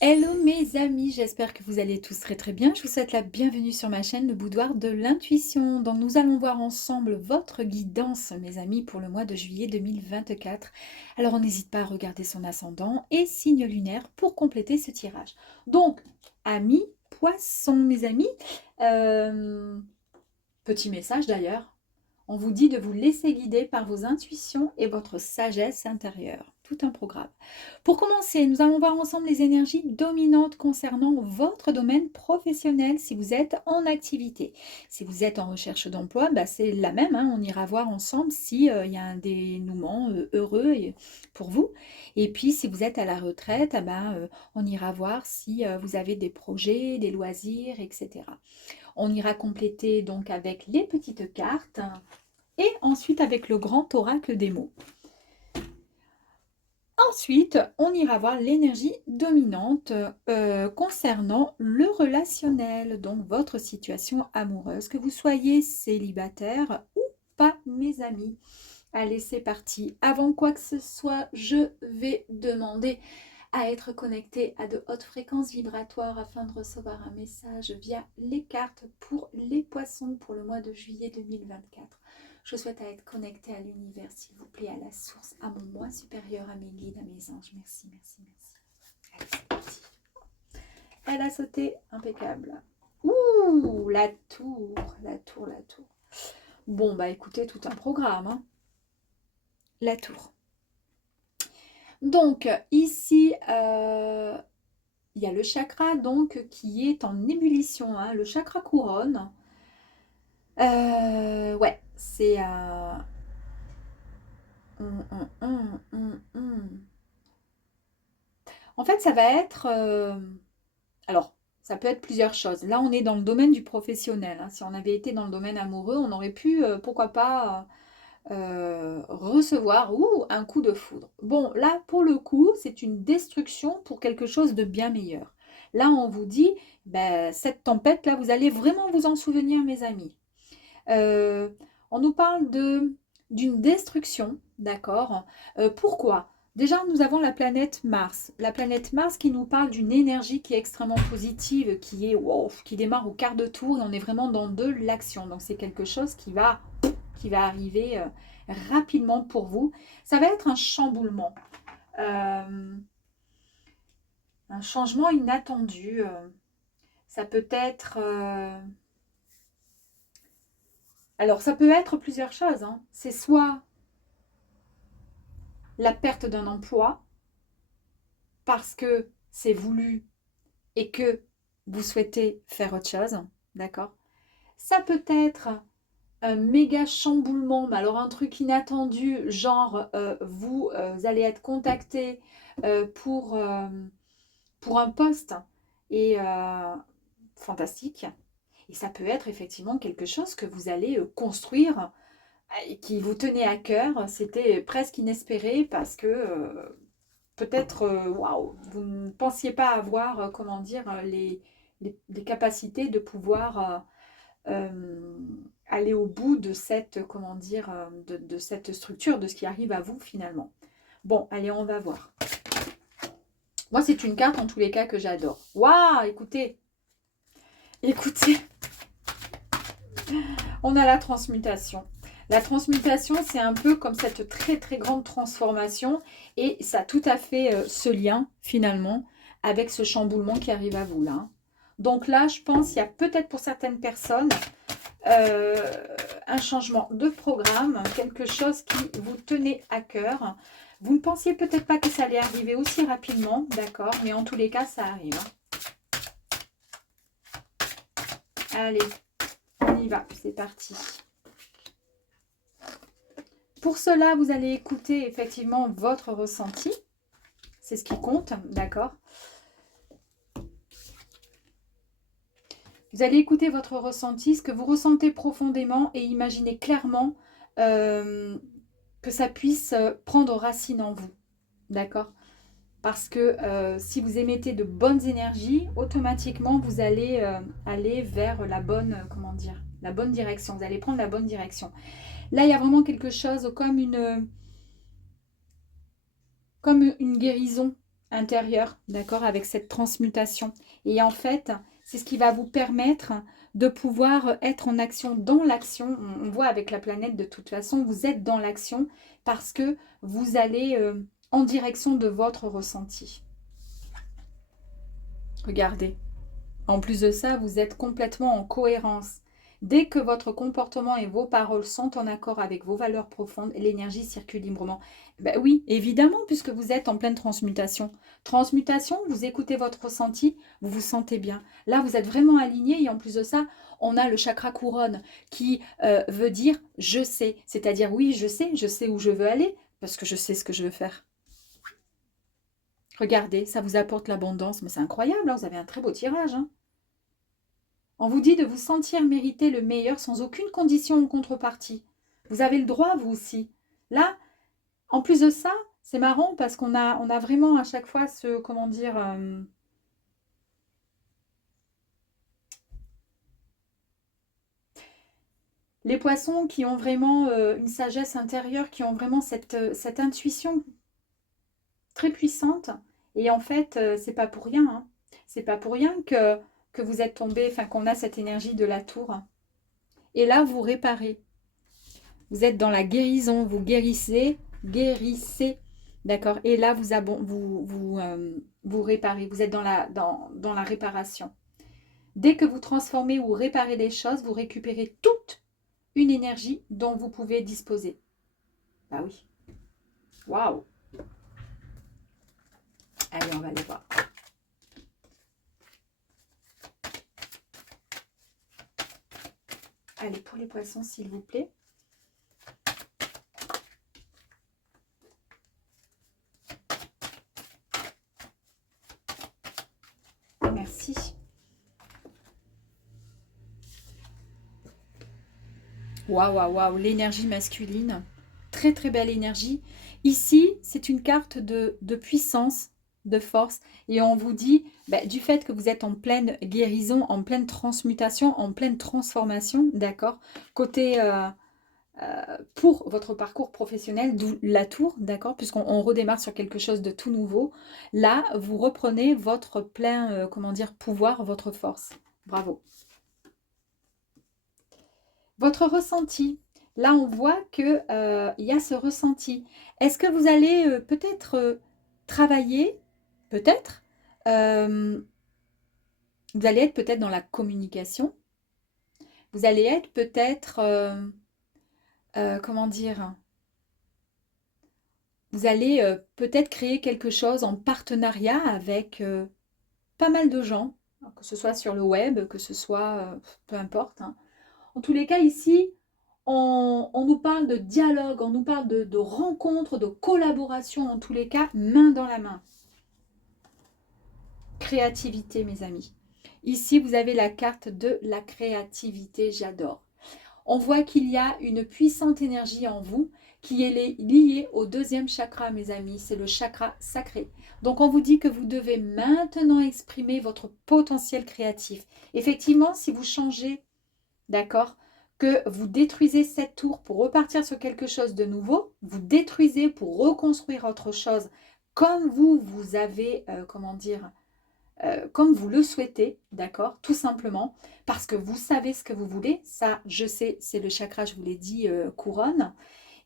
Hello mes amis, j'espère que vous allez tous très très bien. Je vous souhaite la bienvenue sur ma chaîne, le boudoir de l'intuition. Donc nous allons voir ensemble votre guidance, mes amis, pour le mois de juillet 2024. Alors on n'hésite pas à regarder son ascendant et signe lunaire pour compléter ce tirage. Donc, amis poissons, mes amis, euh, petit message d'ailleurs. On vous dit de vous laisser guider par vos intuitions et votre sagesse intérieure. Tout un programme. Pour commencer, nous allons voir ensemble les énergies dominantes concernant votre domaine professionnel si vous êtes en activité. Si vous êtes en recherche d'emploi, bah, c'est la même. Hein. On ira voir ensemble s'il y a un dénouement heureux pour vous. Et puis, si vous êtes à la retraite, ah bah, on ira voir si vous avez des projets, des loisirs, etc. On ira compléter donc avec les petites cartes et ensuite avec le grand oracle des mots. Ensuite, on ira voir l'énergie dominante concernant le relationnel, donc votre situation amoureuse, que vous soyez célibataire ou pas, mes amis. Allez, c'est parti. Avant quoi que ce soit, je vais demander à être connecté à de hautes fréquences vibratoires afin de recevoir un message via les cartes pour les poissons pour le mois de juillet 2024. Je souhaite être connecté à l'univers, s'il vous plaît, à la source, à mon moi supérieur, à mes guides, à mes anges. Merci, merci, merci. Allez, c'est parti. Elle a sauté, impeccable. Ouh, la tour, la tour, la tour. Bon, bah écoutez, tout un programme. Hein. La tour. Donc, ici, il y a le chakra donc, qui est en ébullition, hein, le chakra couronne. Ouais, c'est... En fait, ça va être... alors, ça peut être plusieurs choses. Là, on est dans le domaine du professionnel. Hein. Si on avait été dans le domaine amoureux, on aurait pu, pourquoi pas, recevoir un coup de foudre. Bon, là, pour le coup, c'est une destruction pour quelque chose de bien meilleur. Là, on vous dit, ben, cette tempête-là, vous allez vraiment vous en souvenir, mes amis. Euh, on nous parle d'une destruction, d'accord. Pourquoi? Déjà, nous avons la planète Mars. La planète Mars qui nous parle d'une énergie qui est extrêmement positive, qui est wow, qui démarre au quart de tour et on est vraiment dans de l'action. Donc c'est quelque chose qui va arriver rapidement pour vous. Ça va être un chamboulement, un changement inattendu. Ça peut être... alors ça peut être plusieurs choses. Hein. C'est soit la perte d'un emploi parce que c'est voulu et que vous souhaitez faire autre chose, d'accord? Ça peut être un méga chamboulement, mais alors un truc inattendu, genre vous allez être contacté pour un poste et fantastique. Et ça peut être effectivement quelque chose que vous allez construire et qui vous tenait à cœur. C'était presque inespéré parce que peut-être, waouh, vous ne pensiez pas avoir, comment dire, les capacités de pouvoir aller au bout de cette, comment dire, de cette structure, de ce qui arrive à vous finalement. Bon, allez, on va voir. Moi, c'est une carte en tous les cas que j'adore. Waouh, écoutez, écoutez, on a la transmutation. La transmutation, c'est un peu comme cette très très grande transformation et ça a tout à fait ce lien finalement avec ce chamboulement qui arrive à vous là. Donc là, je pense qu'il y a peut-être pour certaines personnes euh, un changement de programme, quelque chose qui vous tenait à cœur. Vous ne pensiez peut-être pas que ça allait arriver aussi rapidement, d'accord, mais en tous les cas, ça arrive. Allez, on y va, c'est parti. Pour cela, vous allez écouter effectivement votre ressenti. C'est ce qui compte, d'accord? Vous allez écouter votre ressenti, ce que vous ressentez profondément et imaginer clairement que ça puisse prendre racine en vous, d'accord? Parce que si vous émettez de bonnes énergies, automatiquement, vous allez aller vers la bonne, comment dire, la bonne direction. Vous allez prendre la bonne direction. Là, il y a vraiment quelque chose comme une guérison intérieur, d'accord, avec cette transmutation. Et en fait, c'est ce qui va vous permettre de pouvoir être en action, dans l'action. On voit avec la planète, de toute façon, vous êtes dans l'action parce que vous allez en direction de votre ressenti. Regardez. En plus de ça, vous êtes complètement en cohérence. Dès que votre comportement et vos paroles sont en accord avec vos valeurs profondes, l'énergie circule librement. Ben oui, évidemment, puisque vous êtes en pleine transmutation. Transmutation, vous écoutez votre ressenti, vous vous sentez bien. Là, vous êtes vraiment aligné et en plus de ça, on a le chakra couronne qui veut dire je sais. C'est-à-dire oui, je sais où je veux aller parce que je sais ce que je veux faire. Regardez, ça vous apporte l'abondance, mais c'est incroyable, hein, vous avez un très beau tirage, hein. On vous dit de vous sentir mériter le meilleur sans aucune condition ou contrepartie. Vous avez le droit, vous aussi. Là, en plus de ça, c'est marrant parce qu'on a vraiment à chaque fois ce, comment dire, les poissons qui ont vraiment une sagesse intérieure, qui ont vraiment cette intuition très puissante. Et en fait, c'est pas pour rien, hein. C'est pas pour rien que vous êtes tombé, enfin qu'on a cette énergie de la tour. Et là, vous réparez. Vous êtes dans la guérison, vous guérissez, guérissez, d'accord. Et là, vous réparez, vous êtes dans la réparation. Dès que vous transformez ou réparez les choses, vous récupérez toute une énergie dont vous pouvez disposer. Bah oui. Waouh. Allez, on va aller voir. Allez, pour les poissons, s'il vous plaît. Merci. Waouh, waouh, waouh, l'énergie masculine. Très, très belle énergie. Ici, c'est une carte de puissance, de force. Et on vous dit, bah, du fait que vous êtes en pleine guérison, en pleine transmutation, en pleine transformation, d'accord. Côté, pour votre parcours professionnel, d'où la tour, d'accord, puisqu'on redémarre sur quelque chose de tout nouveau. Là, vous reprenez votre plein, comment dire, pouvoir, votre force. Bravo. Votre ressenti. Là, on voit que il y a ce ressenti. Est-ce que vous allez peut-être travailler, peut-être, euh, vous allez être peut-être dans la communication, vous allez être peut-être, comment dire, vous allez peut-être créer quelque chose en partenariat avec pas mal de gens, que ce soit sur le web, que ce soit, peu importe, hein. En tous les cas, ici, on nous parle de dialogue, on nous parle de rencontre, de collaboration, en tous les cas, main dans la main. Créativité, mes amis. Ici, vous avez la carte de la créativité, j'adore. On voit qu'il y a une puissante énergie en vous qui est liée au deuxième chakra, mes amis. C'est le chakra sacré. Donc, on vous dit que vous devez maintenant exprimer votre potentiel créatif. Effectivement, si vous changez, d'accord, que vous détruisez cette tour pour repartir sur quelque chose de nouveau, vous détruisez pour reconstruire autre chose comme vous avez, comment dire, comme vous le souhaitez, d'accord, tout simplement, parce que vous savez ce que vous voulez, ça, je sais, c'est le chakra, je vous l'ai dit, couronne,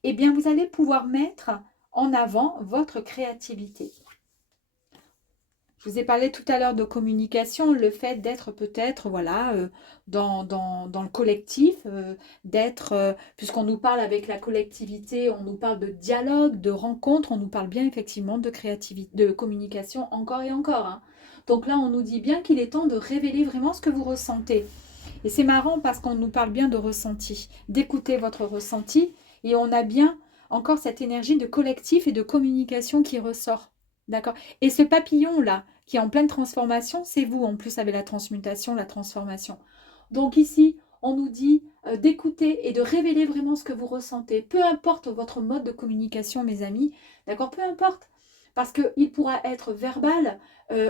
eh bien, vous allez pouvoir mettre en avant votre créativité. Je vous ai parlé tout à l'heure de communication, le fait d'être peut-être, voilà, dans le collectif, d'être, puisqu'on nous parle avec la collectivité, on nous parle de dialogue, de rencontre, on nous parle bien effectivement de créativité, de communication encore et encore, hein. Donc là, on nous dit bien qu'il est temps de révéler vraiment ce que vous ressentez. Et c'est marrant parce qu'on nous parle bien de ressenti, d'écouter votre ressenti, et on a bien encore cette énergie de collectif et de communication qui ressort. D'accord. Et ce papillon-là, qui est en pleine transformation, c'est vous en plus avec la transmutation, la transformation. Donc ici, on nous dit d'écouter et de révéler vraiment ce que vous ressentez. Peu importe votre mode de communication, mes amis, d'accord, peu importe. Parce qu'il pourra être verbal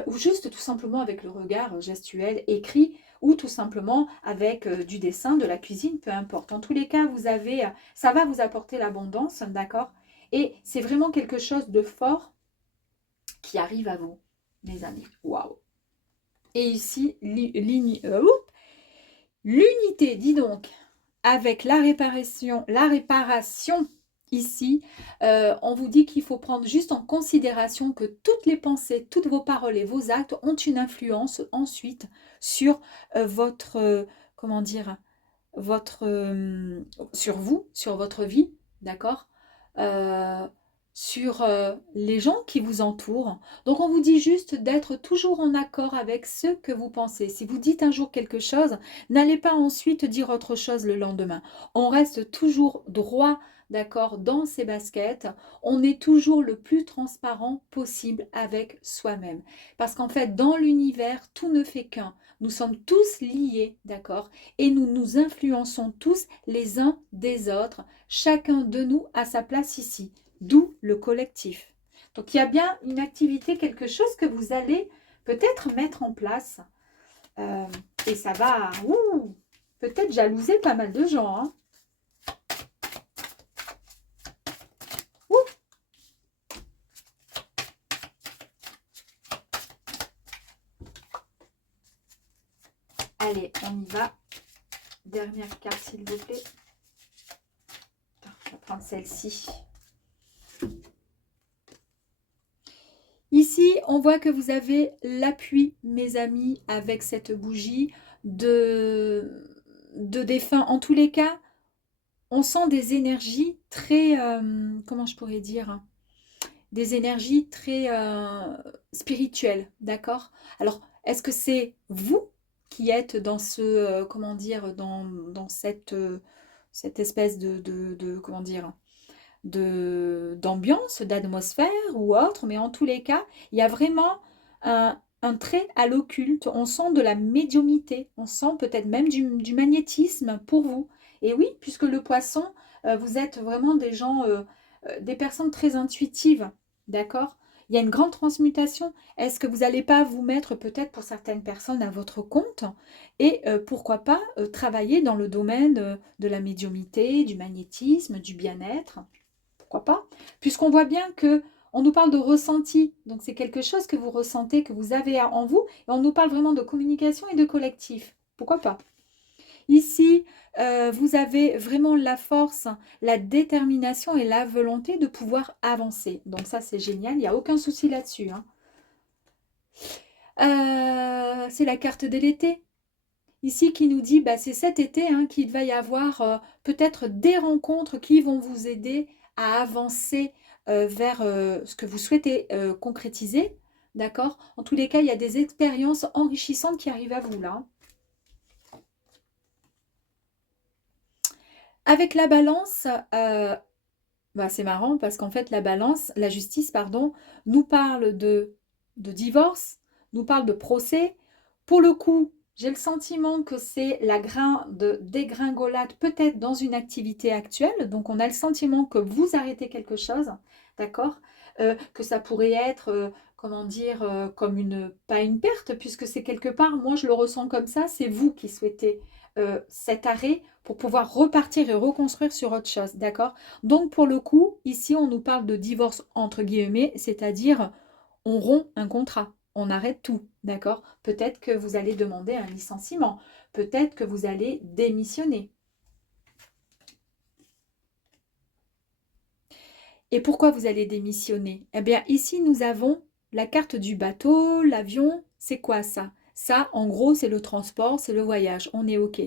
ou juste tout simplement avec le regard gestuel, écrit, ou tout simplement avec du dessin, de la cuisine, peu importe. En tous les cas, ça va vous apporter l'abondance, d'accord. Et c'est vraiment quelque chose de fort qui arrive à vous, mes amis. Waouh! Et ici, l'unité, dis donc, avec la réparation ici, on vous dit qu'il faut prendre juste en considération que toutes les pensées, toutes vos paroles et vos actes ont une influence ensuite sur votre, comment dire, sur vous, sur votre vie, d'accord. Euh, sur les gens qui vous entourent. Donc on vous dit juste d'être toujours en accord avec ce que vous pensez. Si vous dites un jour quelque chose, n'allez pas ensuite dire autre chose le lendemain. On reste toujours droit, d'accord, dans ses baskets. On est toujours le plus transparent possible avec soi-même. Parce qu'en fait, dans l'univers, tout ne fait qu'un. Nous sommes tous liés, d'accord, et nous nous influençons tous les uns des autres. Chacun de nous a sa place ici. D'où le collectif. Donc, il y a bien une activité, quelque chose que vous allez peut-être mettre en place. Et ça va peut-être jalouser pas mal de gens. Hein. Allez, on y va. Dernière carte, s'il vous plaît. Je vais prendre celle-ci. Ici, on voit que vous avez l'appui, mes amis, avec cette bougie de défunt. En tous les cas, on sent des énergies très, comment je pourrais dire, des énergies très spirituelles, d'accord? Alors, est-ce que c'est vous qui êtes dans ce, comment dire, dans cette espèce comment dire, d'ambiance, d'atmosphère ou autre, mais en tous les cas, il y a vraiment un trait à l'occulte. On sent de la médiumnité, on sent peut-être même du magnétisme pour vous. Et oui, puisque le poisson, vous êtes vraiment des gens, des personnes très intuitives, d'accord? Il y a une grande transmutation. Est-ce que vous n'allez pas vous mettre peut-être pour certaines personnes à votre compte et pourquoi pas travailler dans le domaine de la médiumnité, du magnétisme, du bien-être? Pourquoi pas? Puisqu'on voit bien que on nous parle de ressenti, donc c'est quelque chose que vous ressentez, que vous avez en vous, et on nous parle vraiment de communication et de collectif. Pourquoi pas? Ici, vous avez vraiment la force, la détermination et la volonté de pouvoir avancer. Donc ça, c'est génial, il n'y a aucun souci là-dessus. Hein. C'est la carte de l'été. Ici, qui nous dit, bah, c'est cet été hein, qu'il va y avoir peut-être des rencontres qui vont vous aider à avancer vers ce que vous souhaitez concrétiser. D'accord? En tous les cas, il y a des expériences enrichissantes qui arrivent à vous là. Avec la balance, bah, c'est marrant parce qu'en fait, la balance, la justice, pardon, nous parle de divorce, nous parle de procès. Pour le coup, j'ai le sentiment que c'est la grain de dégringolade peut-être dans une activité actuelle. Donc, on a le sentiment que vous arrêtez quelque chose, d'accord? Que ça pourrait être, comment dire, comme pas une perte, puisque c'est quelque part, moi je le ressens comme ça, c'est vous qui souhaitez cet arrêt pour pouvoir repartir et reconstruire sur autre chose, d'accord? Donc, pour le coup, ici, on nous parle de divorce entre guillemets, c'est-à-dire on rompt un contrat, on arrête tout, d'accord? Peut-être que vous allez demander un licenciement, peut-être que vous allez démissionner. Et pourquoi vous allez démissionner? Eh bien, ici, nous avons la carte du bateau, l'avion. C'est quoi ça? Ça, en gros, c'est le transport, c'est le voyage. On est OK.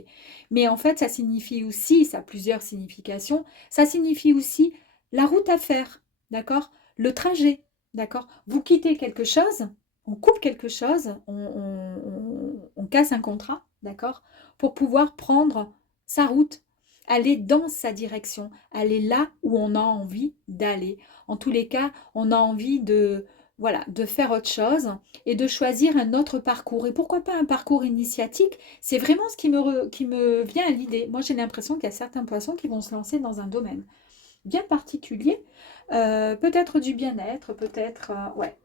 Mais en fait, ça signifie aussi, ça a plusieurs significations, ça signifie aussi la route à faire, d'accord? Le trajet, d'accord? Vous quittez quelque chose, on coupe quelque chose, on casse un contrat, d'accord? Pour pouvoir prendre sa route, aller dans sa direction, aller là où on a envie d'aller. En tous les cas, on a envie de, voilà, de faire autre chose et de choisir un autre parcours. Et pourquoi pas un parcours initiatique? C'est vraiment ce qui me vient à l'idée. Moi, j'ai l'impression qu'il y a certains poissons qui vont se lancer dans un domaine bien particulier, peut-être du bien-être, peut-être, ouais,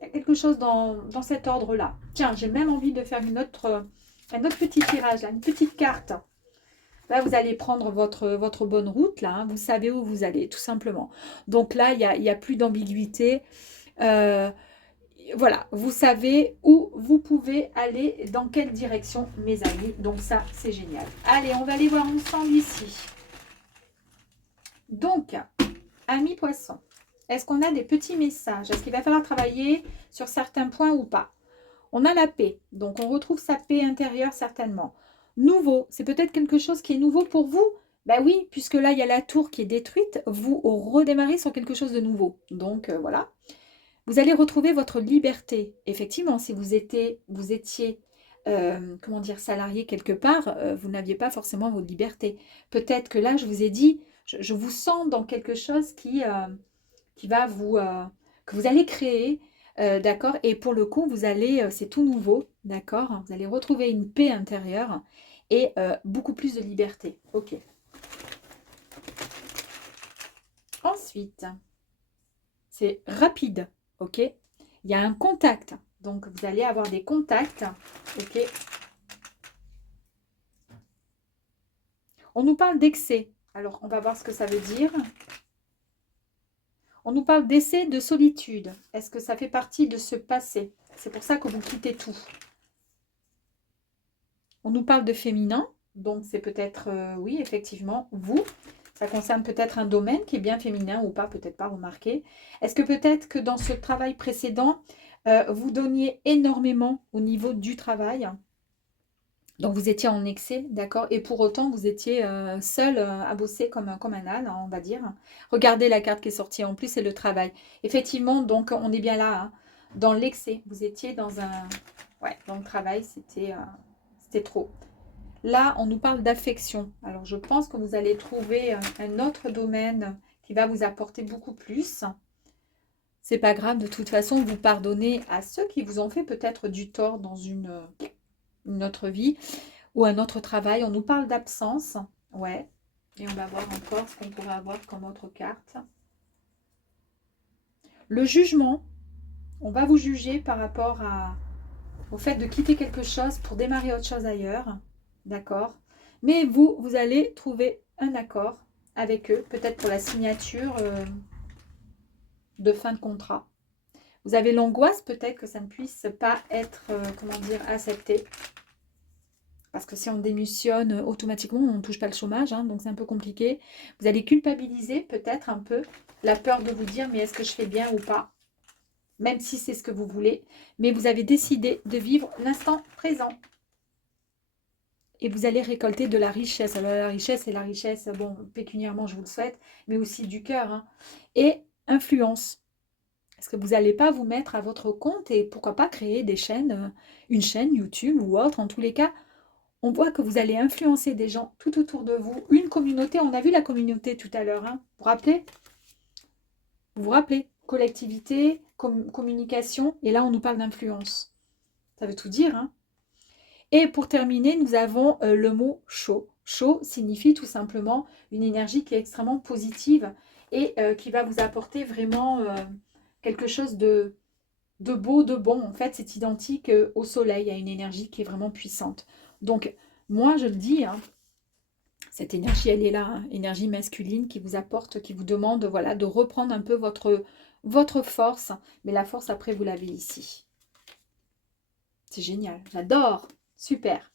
il y a quelque chose dans cet ordre-là. Tiens, j'ai même envie de faire un autre petit tirage, là, une petite carte. Là, vous allez prendre votre bonne route, là, hein, vous savez où vous allez, tout simplement. Donc là, il y a plus d'ambiguïté. Euh, voilà, vous savez où vous pouvez aller, dans quelle direction, mes amis. Donc ça, c'est génial. Allez, on va aller voir ensemble ici. Donc, amis poissons, est-ce qu'on a des petits messages? Est-ce qu'il va falloir travailler sur certains points ou pas? On a la paix, donc on retrouve sa paix intérieure certainement. Nouveau, c'est peut-être quelque chose qui est nouveau pour vous. Ben oui, puisque là, il y a la tour qui est détruite, vous redémarrez sur quelque chose de nouveau. Donc, voilà. Vous allez retrouver votre liberté. Effectivement, si vous étiez comment dire, salarié quelque part, vous n'aviez pas forcément votre liberté. Peut-être que là, je vous ai dit, je vous sens dans quelque chose qui va vous, que vous allez créer, d'accord? Et pour le coup, vous allez, c'est tout nouveau, d'accord? Vous allez retrouver une paix intérieure et beaucoup plus de liberté. Ok. Ensuite, c'est rapide, ok? Il y a un contact, donc vous allez avoir des contacts, ok? On nous parle d'excès, alors on va voir ce que ça veut dire. On nous parle d'essai de solitude. Est-ce que ça fait partie de ce passé? C'est pour ça que vous quittez tout. On nous parle de féminin, donc c'est peut-être, oui, effectivement, vous. Ça concerne peut-être un domaine qui est bien féminin ou pas, peut-être pas, remarqué. Est-ce que peut-être que dans ce travail précédent, vous donniez énormément au niveau du travail? Donc vous étiez en excès, d'accord? Et pour autant, vous étiez seul à bosser comme un âne, hein, on va dire. Regardez la carte qui est sortie en plus, c'est le travail. Effectivement, donc on est bien là, hein, dans l'excès. Vous étiez dans un... Ouais, dans le travail, c'était trop. Là, on nous parle d'affection. Alors, je pense que vous allez trouver un autre domaine qui va vous apporter beaucoup plus. C'est pas grave, de toute façon, vous pardonnez à ceux qui vous ont fait peut-être du tort dans une autre vie ou un autre travail. On nous parle d'absence. Ouais. Et on va voir encore ce qu'on pourrait avoir comme autre carte. Le jugement. On va vous juger par rapport au fait de quitter quelque chose pour démarrer autre chose ailleurs. D'accord? Mais vous allez trouver un accord avec eux, peut-être pour la signature de fin de contrat. Vous avez l'angoisse peut-être que ça ne puisse pas être, comment dire, accepté. Parce que si on démissionne automatiquement, on ne touche pas le chômage, hein, donc c'est un peu compliqué. Vous allez culpabiliser peut-être un peu la peur de vous dire, mais est-ce que je fais bien ou pas? Même si c'est ce que vous voulez. Mais vous avez décidé de vivre l'instant présent. Et vous allez récolter de la richesse. Alors la richesse, c'est la richesse, bon, pécuniairement, je vous le souhaite, mais aussi du cœur. Hein. Et influence. Est-ce que vous n'allez pas vous mettre à votre compte et pourquoi pas créer des chaînes, une chaîne YouTube ou autre. En tous les cas, on voit que vous allez influencer des gens tout autour de vous. Une communauté, on a vu la communauté tout à l'heure. Hein. Vous vous rappelez? Vous vous rappelez? Collectivité, communication, et là on nous parle d'influence. Ça veut tout dire, hein. Et pour terminer, nous avons le mot chaud. Chaud signifie tout simplement une énergie qui est extrêmement positive et qui va vous apporter vraiment quelque chose de beau, de bon. En fait, c'est identique au soleil, à une énergie qui est vraiment puissante. Donc, moi, je le dis, hein, cette énergie, elle est là, hein, énergie masculine qui vous apporte, qui vous demande voilà, de reprendre un peu votre force. Mais la force, après, vous l'avez ici. C'est génial, j'adore. Super.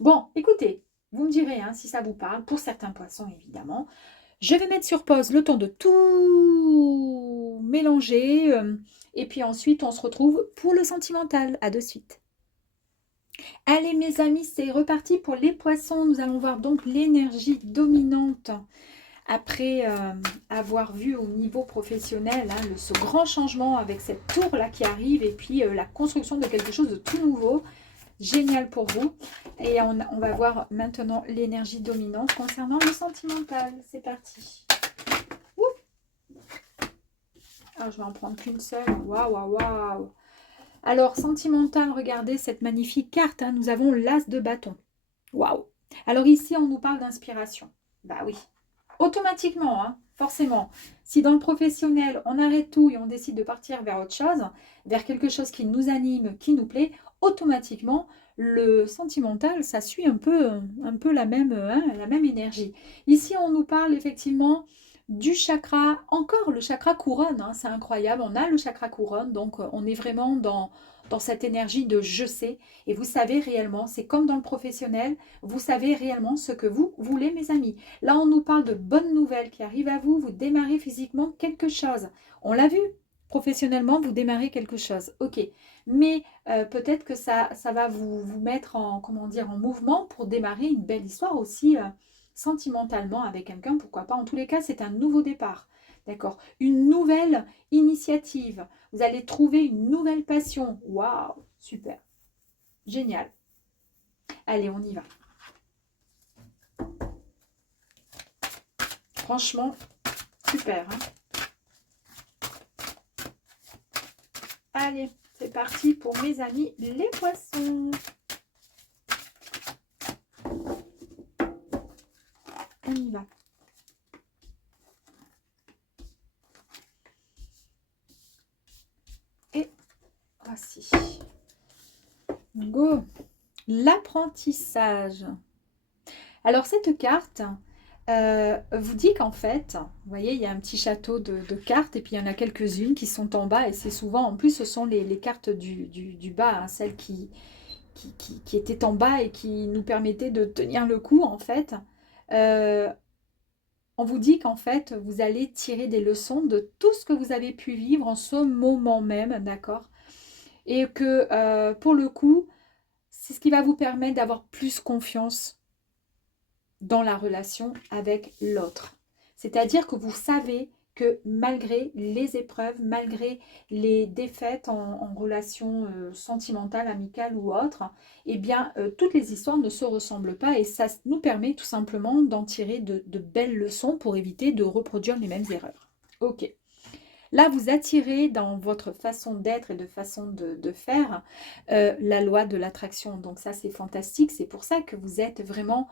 Bon, écoutez, vous me direz hein, si ça vous parle, pour certains poissons évidemment. Je vais mettre sur pause le temps de tout mélanger. Et puis ensuite, on se retrouve pour le sentimental. À de suite. Allez mes amis, c'est reparti pour les poissons. Nous allons voir donc l'énergie dominante. Après avoir vu au niveau professionnel hein, ce grand changement avec cette tour-là qui arrive et puis la construction de quelque chose de tout nouveau. Génial pour vous. Et on va voir maintenant l'énergie dominante concernant le sentimental. C'est parti. Alors, je vais en prendre qu'une seule. Waouh, waouh, waouh. Alors, sentimental, regardez cette magnifique carte. Hein. Nous avons l'as de bâton. Waouh. Alors ici, on nous parle d'inspiration. Bah oui. Automatiquement, hein, forcément. Si dans le professionnel, on arrête tout et on décide de partir vers autre chose, vers quelque chose qui nous anime, qui nous plaît, automatiquement, le sentimental, ça suit un peu la même énergie. Ici, on nous parle effectivement du chakra, encore le chakra couronne, hein, c'est incroyable, on a le chakra couronne, donc on est vraiment dans cette énergie de je sais, et vous savez réellement, c'est comme dans le professionnel, vous savez réellement ce que vous voulez, mes amis. Là, on nous parle de bonnes nouvelles qui arrivent à vous, vous démarrez physiquement quelque chose. On l'a vu, professionnellement, vous démarrez quelque chose, ok. Mais peut-être que ça va vous mettre en, comment dire, en mouvement pour démarrer une belle histoire aussi sentimentalement avec quelqu'un, pourquoi pas. En tous les cas, c'est un nouveau départ, d'accord? Une nouvelle initiative. Vous allez trouver une nouvelle passion. Waouh, super, génial. Allez, on y va. Franchement, super, hein? Allez, c'est parti pour mes amis les poissons. On y va. Et voici. Go. L'apprentissage. Alors, cette carte vous dit qu'en fait, vous voyez, il y a un petit château de cartes et puis il y en a quelques-unes qui sont en bas et c'est souvent, en plus, ce sont les cartes du bas, hein, celles qui étaient en bas et qui nous permettaient de tenir le coup, en fait. Euh, on vous dit qu'en fait, vous allez tirer des leçons de tout ce que vous avez pu vivre en ce moment même, d'accord? Et que pour le coup, c'est ce qui va vous permettre d'avoir plus confiance dans la relation avec l'autre. C'est-à-dire que vous savez que malgré les épreuves, malgré les défaites en relation sentimentale, amicale ou autre, eh bien, toutes les histoires ne se ressemblent pas et ça nous permet tout simplement d'en tirer de belles leçons pour éviter de reproduire les mêmes erreurs. Ok. Là, vous attirez dans votre façon d'être et de façon de faire la loi de l'attraction. Donc ça, c'est fantastique. C'est pour ça que vous êtes vraiment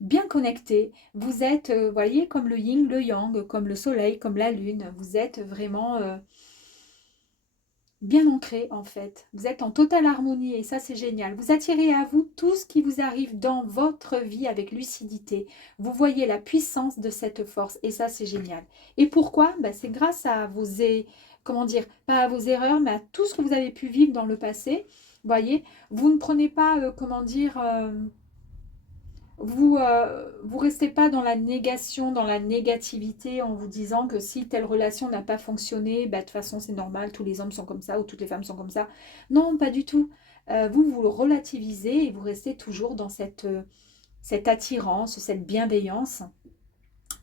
bien connecté. Vous êtes, voyez, comme le yin, le yang, comme le soleil, comme la lune. Vous êtes vraiment bien ancré, en fait. Vous êtes en totale harmonie et ça, c'est génial. Vous attirez à vous tout ce qui vous arrive dans votre vie avec lucidité. Vous voyez la puissance de cette force et ça, c'est génial. Et pourquoi? Ben, c'est grâce à comment dire, pas à vos erreurs, mais à tout ce que vous avez pu vivre dans le passé. Voyez, vous ne prenez pas, comment dire... vous restez pas dans la négation, dans la négativité en vous disant que si telle relation n'a pas fonctionné, bah, de toute façon c'est normal, tous les hommes sont comme ça ou toutes les femmes sont comme ça. Non, pas du tout. Vous le relativisez et vous restez toujours dans cette attirance, cette bienveillance.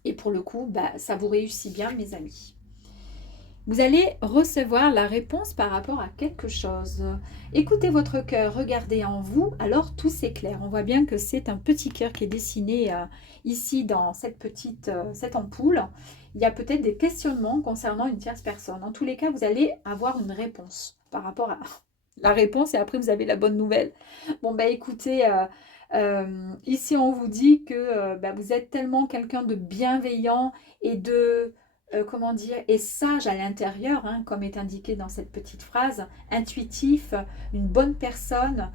Et pour le coup, bah, ça vous réussit bien, mes amis. Vous allez recevoir la réponse par rapport à quelque chose. Écoutez votre cœur, regardez en vous, alors tout s'éclaire. On voit bien que c'est un petit cœur qui est dessiné ici dans cette ampoule. Il y a peut-être des questionnements concernant une tierce personne. En tous les cas, vous allez avoir une réponse par rapport à la réponse et après vous avez la bonne nouvelle. Bon, bah écoutez, ici on vous dit que bah, vous êtes tellement quelqu'un de bienveillant et comment dire, et sage à l'intérieur, hein, comme est indiqué dans cette petite phrase, intuitif, une bonne personne.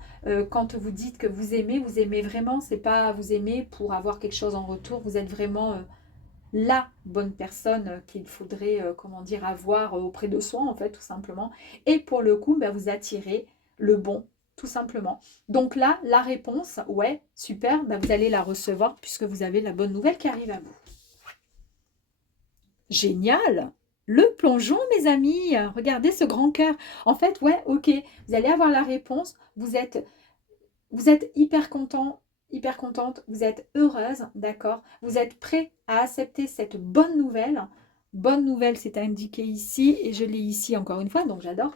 Quand vous dites que vous aimez vraiment, c'est pas vous aimez pour avoir quelque chose en retour, vous êtes vraiment la bonne personne qu'il faudrait, comment dire, avoir auprès de soi, en fait, tout simplement. Et pour le coup, ben, vous attirez le bon, tout simplement. Donc là, la réponse, ouais, super, ben, vous allez la recevoir puisque vous avez la bonne nouvelle qui arrive à vous. Génial! Le plongeon, mes amis. Regardez ce grand cœur. En fait, ouais, ok. Vous allez avoir la réponse. Vous êtes hyper content, hyper contente. Vous êtes heureuse, d'accord? Vous êtes prêt à accepter cette bonne nouvelle. Bonne nouvelle, c'est indiqué ici et je l'ai ici encore une fois, donc j'adore.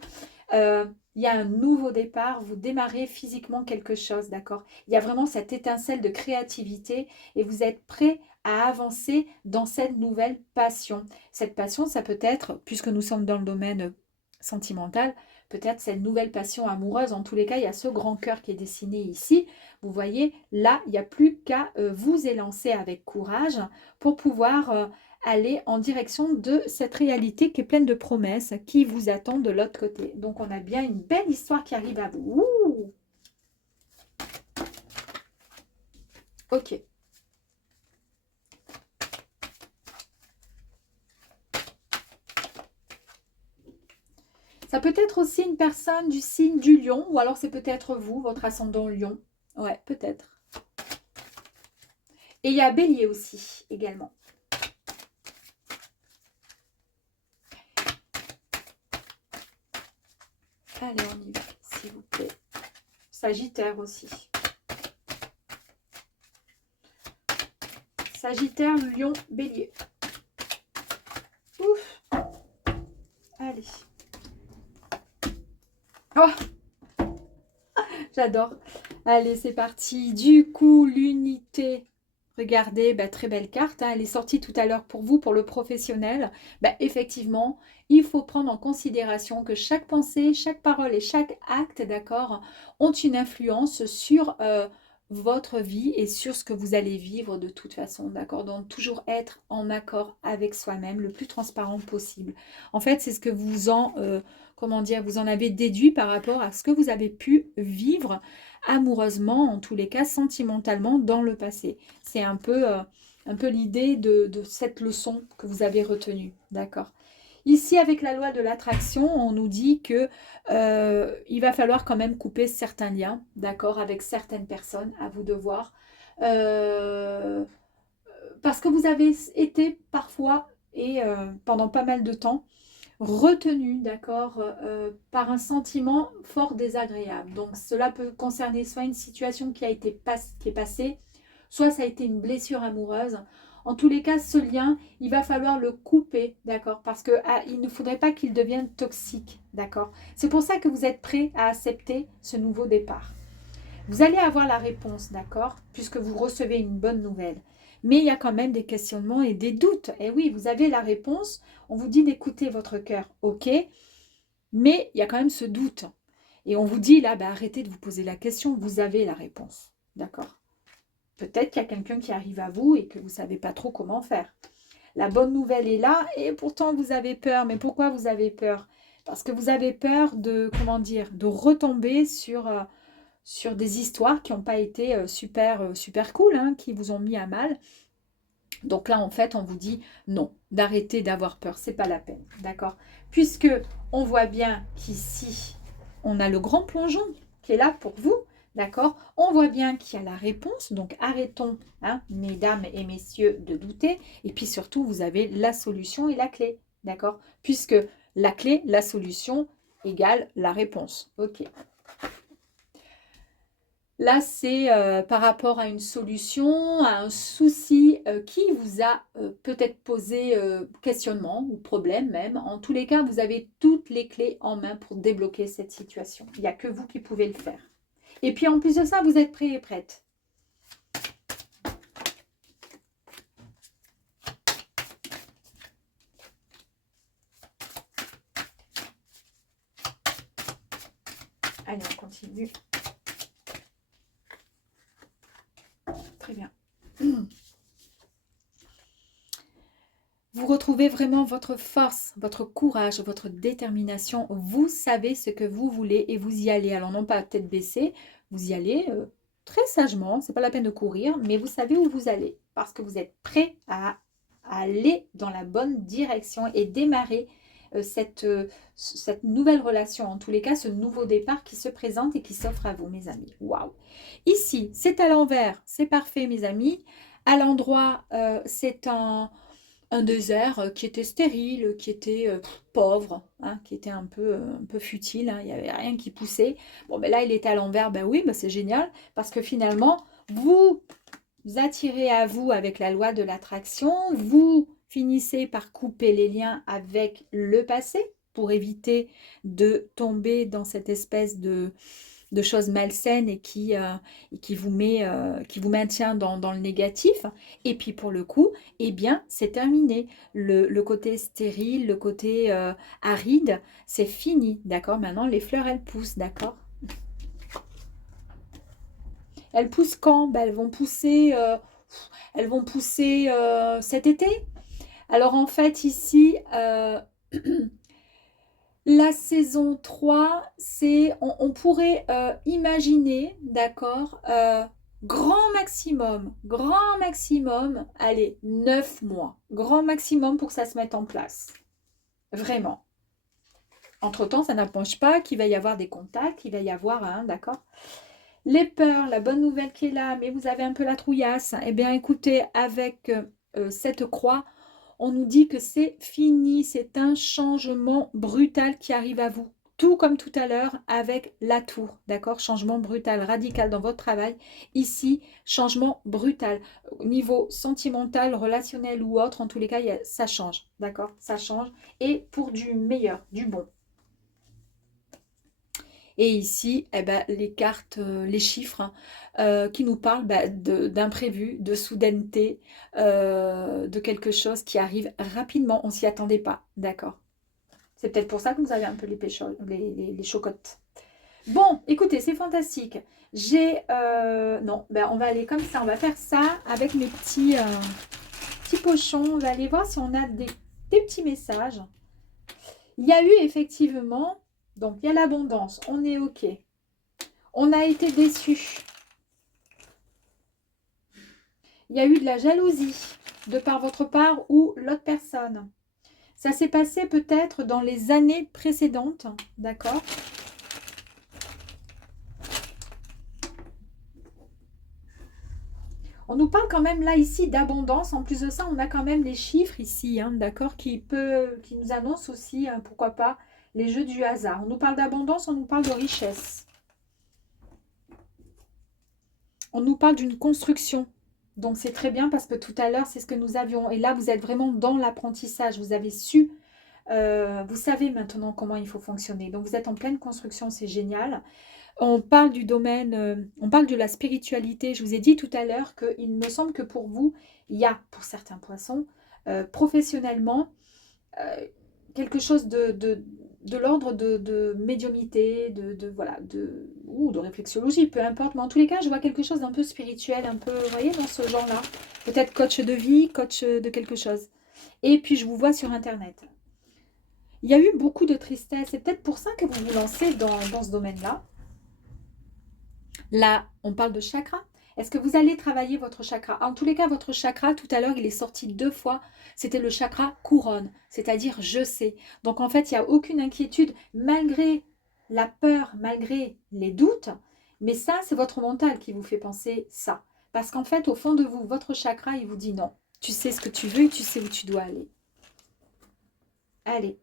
Il y a un nouveau départ, vous démarrez physiquement quelque chose, d'accord? Il y a vraiment cette étincelle de créativité et vous êtes prêt à avancer dans cette nouvelle passion. Cette passion, ça peut être, puisque nous sommes dans le domaine sentimental, peut-être cette nouvelle passion amoureuse. En tous les cas, il y a ce grand cœur qui est dessiné ici. Vous voyez, là, il n'y a plus qu'à vous élancer avec courage pour pouvoir aller en direction de cette réalité qui est pleine de promesses qui vous attend de l'autre côté. Donc, on a bien une belle histoire qui arrive à vous. Ouh. Ok. Ça peut être aussi une personne du signe du lion, ou alors c'est peut-être vous, votre ascendant lion. Ouais, peut-être. Et il y a bélier aussi, également. Allez, on y va, s'il vous plaît. Sagittaire aussi. Sagittaire, lion, bélier. Ouf. Allez. Oh, j'adore. Allez, c'est parti. Du coup, l'unité. Regardez, bah, très belle carte. Hein, elle est sortie tout à l'heure pour vous, pour le professionnel. Bah, effectivement, il faut prendre en considération que chaque pensée, chaque parole et chaque acte, d'accord, ont une influence sur votre vie et sur ce que vous allez vivre de toute façon, d'accord. Donc, toujours être en accord avec soi-même, le plus transparent possible. En fait, c'est ce que vous en, comment dire, vous en avez déduit par rapport à ce que vous avez pu vivre amoureusement, en tous les cas, sentimentalement, dans le passé. C'est un peu l'idée de cette leçon que vous avez retenue, d'accord. Ici, avec la loi de l'attraction, on nous dit que il va falloir quand même couper certains liens, d'accord, avec certaines personnes, à vous de voir. Euh, Parce que vous avez été parfois, et pendant pas mal de temps, retenu, d'accord, par un sentiment fort désagréable. Donc cela peut concerner soit une situation qui a été qui est passée, soit ça a été une blessure amoureuse. En tous les cas, ce lien, il va falloir le couper, d'accord, parce que il ne faudrait pas qu'il devienne toxique, d'accord. C'est pour ça que vous êtes prêt à accepter ce nouveau départ. Vous allez avoir la réponse, d'accord, puisque vous recevez une bonne nouvelle. Mais il y a quand même des questionnements et des doutes. Et oui, vous avez la réponse. On vous dit d'écouter votre cœur, ok, mais il y a quand même ce doute. Et on vous dit là, bah, arrêtez de vous poser la question, vous avez la réponse, d'accord. Peut-être qu'il y a quelqu'un qui arrive à vous et que vous ne savez pas trop comment faire. La bonne nouvelle est là et pourtant vous avez peur. Mais pourquoi vous avez peur? Parce que vous avez peur de, comment dire, de retomber sur des histoires qui n'ont pas été super cool, hein, qui vous ont mis à mal. Donc là, en fait, on vous dit non, d'arrêter d'avoir peur, c'est pas la peine, d'accord? Puisque on voit bien qu'ici, on a le grand plongeon qui est là pour vous, d'accord? On voit bien qu'il y a la réponse, donc arrêtons, hein, mesdames et messieurs, de douter. Et puis surtout, vous avez la solution et la clé, d'accord? Puisque la clé, la solution égale la réponse, ok? Là, c'est par rapport à une solution, à un souci qui vous a peut-être posé questionnement ou problème même. En tous les cas, vous avez toutes les clés en main pour débloquer cette situation. Il n'y a que vous qui pouvez le faire. Et puis en plus de ça, vous êtes prêts et prêtes. Allez, on continue. Très bien. Vous retrouvez vraiment votre force, votre courage, votre détermination. Vous savez ce que vous voulez et vous y allez. Alors non pas à tête baissée, vous y allez très sagement. C'est pas la peine de courir, mais vous savez où vous allez parce que vous êtes prêt à aller dans la bonne direction et démarrer cette nouvelle relation. En tous les cas, ce nouveau départ qui se présente et qui s'offre à vous, mes amis. Waouh! Ici, c'est à l'envers. C'est parfait, mes amis. À l'endroit, c'est un désert qui était stérile, qui était pauvre, hein, qui était un peu futile, hein, il n'y avait rien qui poussait. Bon, ben là, il était à l'envers, ben oui, ben c'est génial, parce que finalement, vous attirez à vous avec la loi de l'attraction, vous finissez par couper les liens avec le passé pour éviter de tomber dans cette espèce de choses malsaines et qui vous qui vous maintient dans le négatif. Et puis pour le coup, eh bien, c'est terminé. Le côté stérile, le côté aride, c'est fini, d'accord? Maintenant, les fleurs, elles poussent, d'accord? Elles poussent quand? Ben, elles vont pousser cet été. Alors en fait, ici, la saison 3, c'est, on pourrait imaginer, d'accord, grand maximum, allez, 9 mois, grand maximum pour que ça se mette en place. Vraiment. Entre-temps, ça n'empêche pas qu'il va y avoir des contacts, il va y avoir, hein, d'accord? Les peurs, la bonne nouvelle qui est là, mais vous avez un peu la trouillasse. Eh bien, écoutez, avec cette croix, on nous dit que c'est fini, c'est un changement brutal qui arrive à vous. Tout comme tout à l'heure avec la tour, d'accord? Changement brutal, radical dans votre travail. Ici, changement brutal. Au niveau sentimental, relationnel ou autre, en tous les cas, ça change, d'accord? Ça change. Et pour du meilleur, du bon. Et ici, eh ben, les cartes, les chiffres hein, qui nous parlent bah, d'imprévu, de soudaineté, de quelque chose qui arrive rapidement. On ne s'y attendait pas, d'accord. C'est peut-être pour ça que vous avez un peu les chocottes. Bon, écoutez, c'est fantastique. Non, ben, on va aller comme ça. On va faire ça avec mes petits pochons. On va aller voir si on a des petits messages. Il y a eu effectivement... Donc, il y a l'abondance. On est OK. On a été déçus. Il y a eu de la jalousie de par votre part ou l'autre personne. Ça s'est passé peut-être dans les années précédentes. D'accord? On nous parle quand même là ici d'abondance. En plus de ça, on a quand même les chiffres ici, hein, d'accord, qui nous annoncent aussi, pourquoi pas, les jeux du hasard. On nous parle d'abondance, on nous parle de richesse. On nous parle d'une construction. Donc, c'est très bien parce que tout à l'heure, c'est ce que nous avions. Et là, vous êtes vraiment dans l'apprentissage. Vous avez su, vous savez maintenant comment il faut fonctionner. Donc, vous êtes en pleine construction, c'est génial. On parle du domaine, on parle de la spiritualité. Je vous ai dit tout à l'heure qu'il me semble que pour vous, il y a, pour certains poissons, professionnellement, euh, quelque chose de l'ordre de médiumnité, voilà, ou de réflexologie, peu importe. Mais en tous les cas, je vois quelque chose d'un peu spirituel, un peu, vous voyez, dans ce genre-là. Peut-être coach de vie, coach de quelque chose. Et puis, je vous vois sur Internet. Il y a eu beaucoup de tristesse. C'est peut-être pour ça que vous vous lancez dans ce domaine-là. Là, on parle de chakra. Est-ce que vous allez travailler votre chakra? En tous les cas, votre chakra, tout à l'heure, il est sorti 2 fois. C'était le chakra couronne, c'est-à-dire je sais. Donc, en fait, il n'y a aucune inquiétude, malgré la peur, malgré les doutes. Mais ça, c'est votre mental qui vous fait penser ça. Parce qu'en fait, au fond de vous, votre chakra, il vous dit non. Tu sais ce que tu veux et tu sais où tu dois aller. Allez.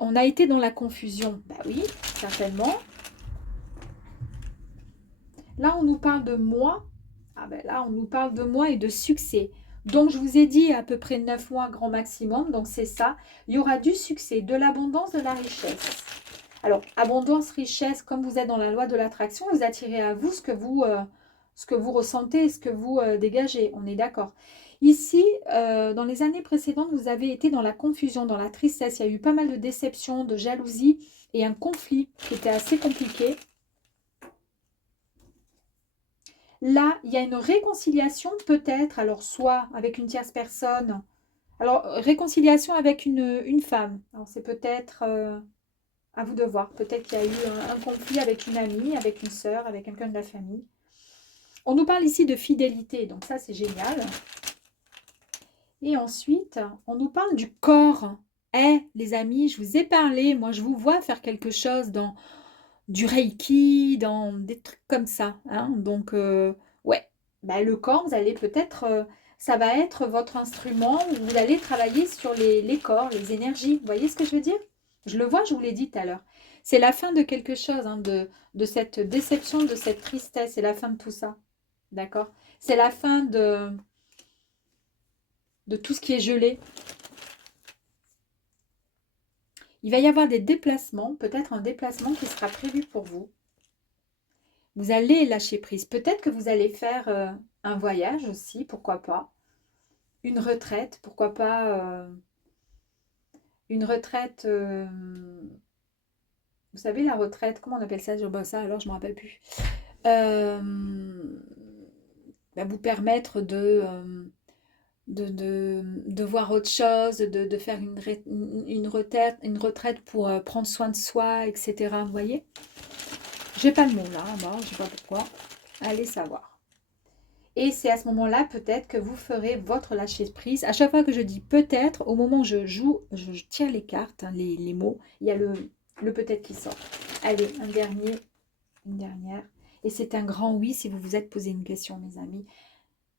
On a été dans la confusion. Bah oui, certainement. Là, on nous parle de moi. Ah ben là, on nous parle de moi et de succès. Donc, je vous ai dit à peu près 9 mois grand maximum. Donc, c'est ça. Il y aura du succès, de l'abondance, de la richesse. Alors, abondance, richesse, comme vous êtes dans la loi de l'attraction, vous attirez à vous ce que vous ressentez, ce que vous dégagez. On est d'accord. Ici, dans les années précédentes, vous avez été dans la confusion, dans la tristesse. Il y a eu pas mal de déceptions, de jalousie et un conflit qui était assez compliqué. Là, il y a une réconciliation peut-être, alors soit avec une tierce personne, alors réconciliation avec une femme. Alors c'est peut-être à vous de voir. Peut-être qu'il y a eu un conflit avec une amie, avec une sœur, avec quelqu'un de la famille. On nous parle ici de fidélité, donc ça c'est génial. Et ensuite, on nous parle du corps. Eh, les amis, je vous ai parlé, moi je vous vois faire quelque chose dans du Reiki, dans des trucs comme ça. Hein. Donc, ouais, bah, le corps, vous allez peut-être, ça va être votre instrument où vous allez travailler sur les corps, les énergies. Vous voyez ce que je veux dire? Je le vois, je vous l'ai dit tout à l'heure. C'est la fin de quelque chose, hein, de cette déception, de cette tristesse. C'est la fin de tout ça. D'accord? C'est la fin de tout ce qui est gelé. Il va y avoir des déplacements, peut-être un déplacement qui sera prévu pour vous. Vous allez lâcher prise. Peut-être que vous allez faire un voyage aussi, pourquoi pas. Une retraite, pourquoi pas. Une retraite, vous savez, la retraite, comment on appelle ça? Ça, alors je ne me rappelle plus. Euh, Vous permettre de voir autre chose, de faire une retraite pour prendre soin de soi, etc. Vous voyez? J'ai pas le mot là, bon, je sais pas pourquoi. Allez savoir. Et c'est à ce moment-là peut-être que vous ferez votre lâcher prise. À chaque fois que je dis peut-être, au moment où je joue, je tire les cartes, hein, les mots, il y a le peut-être qui sort. Allez, un dernier, une dernière. Et c'est un grand oui si vous vous êtes posé une question, mes amis.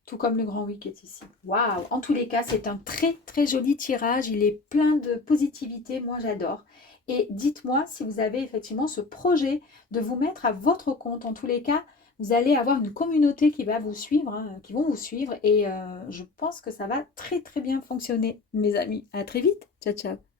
Tout comme le grand oui qui est ici. Waouh! En tous les cas, c'est un très très joli tirage. Il est plein de positivité. Moi, j'adore. Et dites-moi si vous avez effectivement ce projet de vous mettre à votre compte. En tous les cas, vous allez avoir une communauté qui va vous suivre, hein, qui vont vous suivre. Et je pense que ça va très très bien fonctionner, mes amis. À très vite. Ciao, ciao.